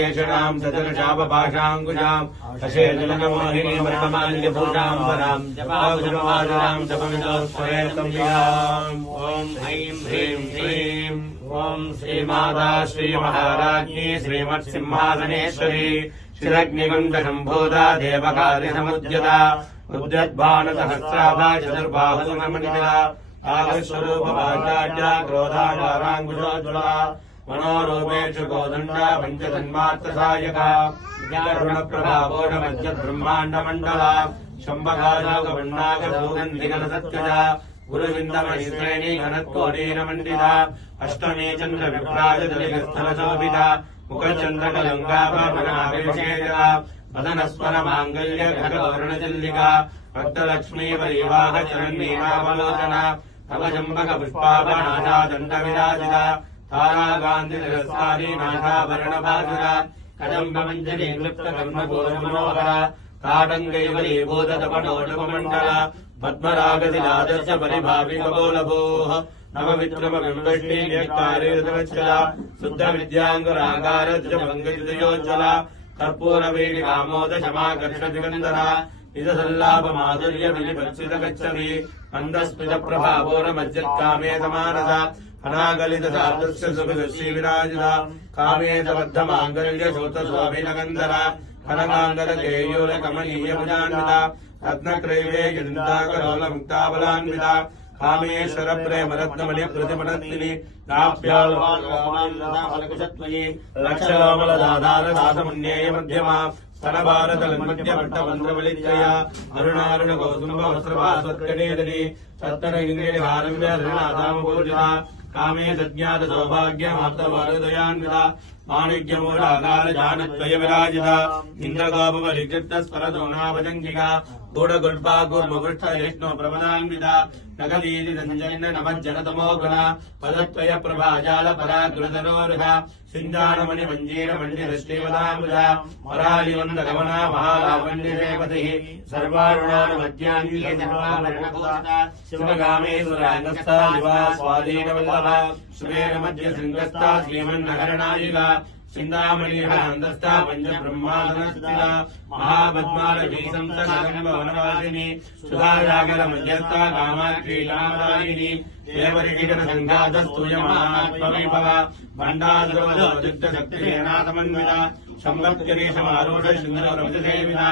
शेषणाम् सचरचापपाशाङ्कुशाम् अशेषणमोहिनीमृतमाल्यभूषाम्बराम् जपाकुशमादराम् जपमिदोस्वरेतम्बिकाम् ॐ ऐं ह्रीं श्रीं ॐ श्रीमाता श्रीमहाराज्ञी श्रीमत्सिंहासनेश्वरी श्रीरग्निकुण्डशम्भूता देवकार्यसमुद्यता उद्यद्भानुसहस्राभा चतुर्बाहुसमन्विता आगस्वरूपवाचार्या क्रोधाकाराङ्कुशोज्ज्वला मनोरूपेषु गोदण्डा पञ्चतन्मात्रसायका विद्यारुणप्रभावोढमज्जब्रह्माण्डमण्डला शम्भकाशोकवण्णाकसूगन्धिगणसत्कजा गुरुविन्दमणिश्रेणी घनत्कोणीरमण्डिता अष्टमे चन्द्रविभ्राजदलिगस्थलशोभिता मुखचन्द्रकलङ्काभरणाभिषेका मदनस्वरमाङ्गल्यघटवर्णचल्लिका भक्तलक्ष्मी परिवाहचरन्नीनावलोचना तवजम्बकपुष्पाभनाथा दण्डविराजिता ताराकान्तिरस्तारी नाथाभरणभाजुरा कदम्बमञ्जरी क्लुप्तकर्मघोरमनोहरा ताटङ्गैवलीभूततपणोटुपमण्डला पद्मरागतिलादर्श परिभाविकबोलभोः नवविक्रमबिम्बश्रीन्यक्कारिवचला शुद्धविद्याङ्गरागारद्रमङ्गयुतयोज्ज्वला कर्पूरवीणिकामोदशमाकर्षदिगन्धरा निजसल्लाभमाधुर्यविलिभत्सितगच्छति मन्दस्मितप्रभावोरमज्जत्कामे समानसा अनागलितसादृश्य सुखदर्शी विराजिता कामेतबद्धमाङ्गल्यशोतस्वाभिनगन्धरा कनकाङ्गलकेयूरकमनीयभुजान्विता रत्नक्रैवेयन्दाकरोलमुक्ताबलान्विता कामेश्वरप्रेमरत्नमणिप्रतिपणत्तिनि नाप्यालवान्लताफलकुशत्वयि लक्षलोमलदाधारदासमुन्नेय मध्यमा स्तनभारतलन्मध्यपट्टमन्त्रबलित्रया अरुणारुणकौसुम्बवस्त्रभास्वत्कटेदरी सत्तरइन्द्रियहारम्यधृणादामपूजिता कामे सज्ञातसौभाग्यमाप्तवरदयान्विता माणिक्यमूलाकारजानत्वय विराजिता इन्द्रगोपवलिकृतस्वरदोनाभजङ्गिका गूढगुल्पाकुर्मपृष्ठयष्णो प्रबलान्विता नगदीति सञ्जयन नमज्जनतमोगुणा पदत्वय प्रभाजालपराकृतरोरुहा सिञ्जानमणिमञ्जीरमण्डिरश्रीवदाम्बुजा वरालिवन्दगमना महालावण्यरेपतिः सर्वारुणानुमध्याङ्गी सर्वाभरणभूषिता शिवगामेश्वराङ्गस्था दिवा स्वाधीनवल्लभा श्रीरमध्यशृङ्गस्था श्रीमन्नगरनायिका चिन्तामणिहन्दस्था पञ्चब्रह्मादनस्थिता महापद्मालजीसंसनगणवनवासिनी सुधाजागरमध्यस्था कामाक्षी कामदायिनी देवरिकिटनसङ्घातस्तूयमात्मविभव भण्डासुरवदोदिग्धशक्तिसेनातमन्विता संवत्करीशमारूढ शृङ्गरवरसेविता